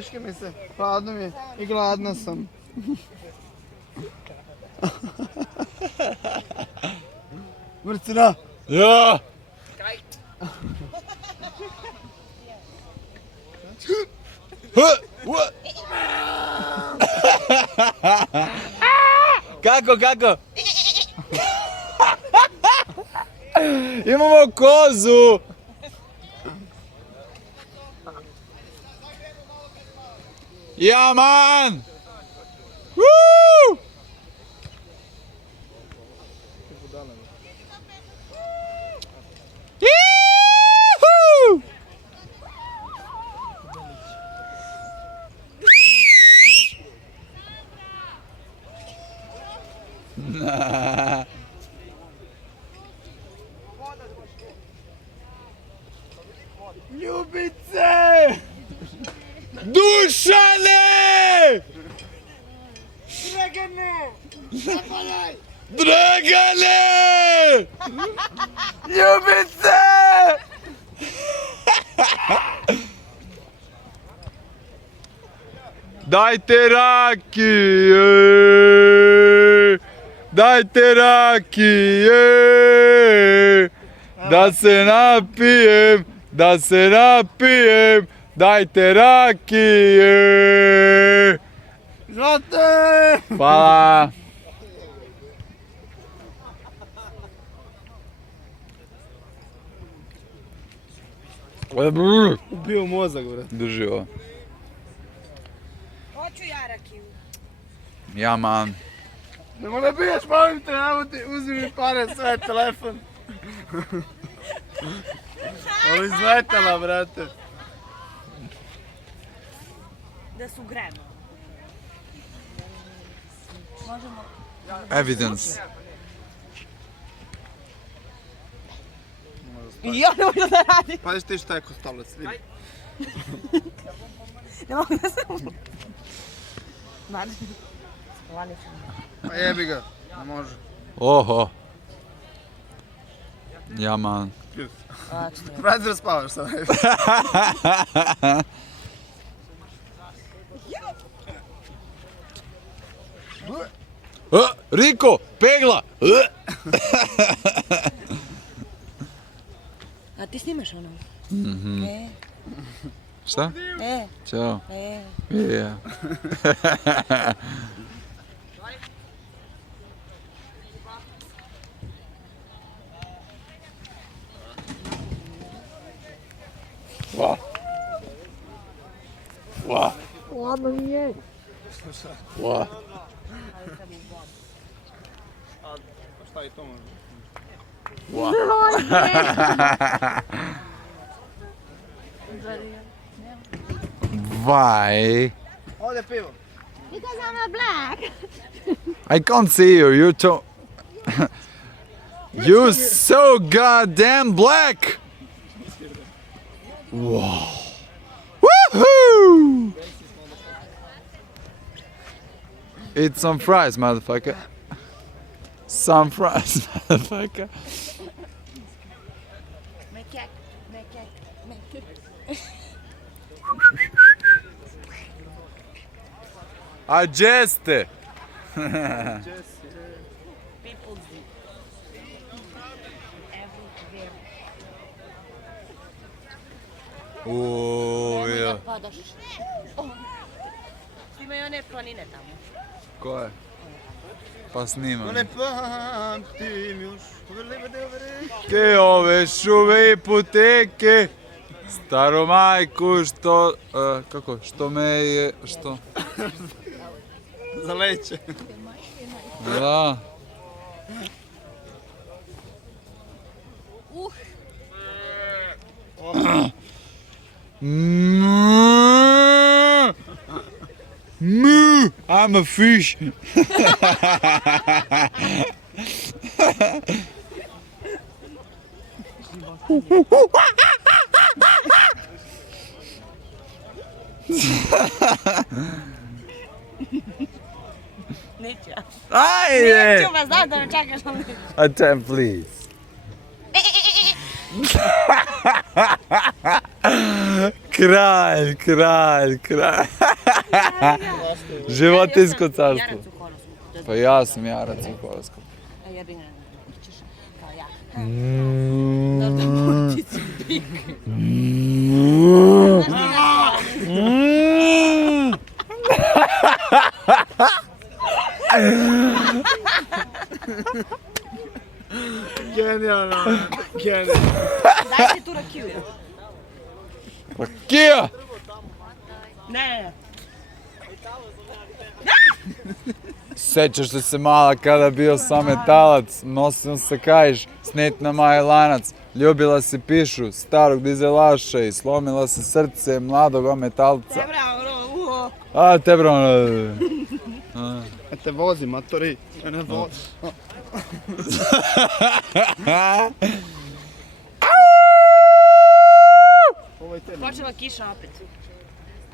Friški mi se, hladno mi je i gladna sam. Mrcina! Ja! Kako? Imamo kozu! Ja, man! Woo! Juhu! Na. Ljubice! Dušane! Dragane! Zapadaj! Dragane! Ljubice! Dajte rakije! Dajte rakije! Da se napijem! Dajte rakije! Zlate! Hvala! Ubio mozak, bre. Drži ovo. Hoću ja rakiju. Ja, man. Nemo ne biješ, molim te, evo ti, uzmi mi pare, sve, telefon. Ovo izletala, brate. Da su gremo. Možemo... Evidence. I ja ne mogu da radim. Paziš ti šta je kostalac, vidi. Ne mogu da se... Mani. Mani sam. Pa jebi ga, ne može. Oho. Ja, man. Lačno. Brate, da spavaš sad. Riko, pegla! A ti snimaš ono? Šta? Ćao. Yeah. Wow. Wow. Ladno mi je. Wow. Šta i to može? Wow. Why? Ovdje pivo. Because I'm a black. I can't see you. You're so goddamn black. Wow. Woohoo! Eat some fries, motherfucker. Some fries, motherfucker. Mekek. Adjeste. People do. Everywhere. Uuu, ja. Padaš. Imaju one planine tamo. Ko je? Pa snimam. Ne pamtim još. Ke ove šuve hipoteke, staro majku što, što me je, što? Za leće. Da. I'm a fish. Neću. Ajde! Neću vas, da me čekaš. Attempt, please. Kralj, kralj, kralj. Životinsko carstvo. Jarac u horoskopu. Pa ja sam jarac u horoskopu. A jebi ga, ćeš kao ja. Znaš da moći si bik. Genijalno. Genijalno. Daj ti tu rakiju. Rakija! Ne. Sjećaš li se mala kada bio sam metalac, nosio se kajš, snet na maj lanac, ljubila si pišu, starog dizelaša i slomila se srce mladog metalca. Ne bravo, uho. A te bro, Ja te vozim, matori. Ja ne vozim. Ovo je tebi. Počela kiša opet.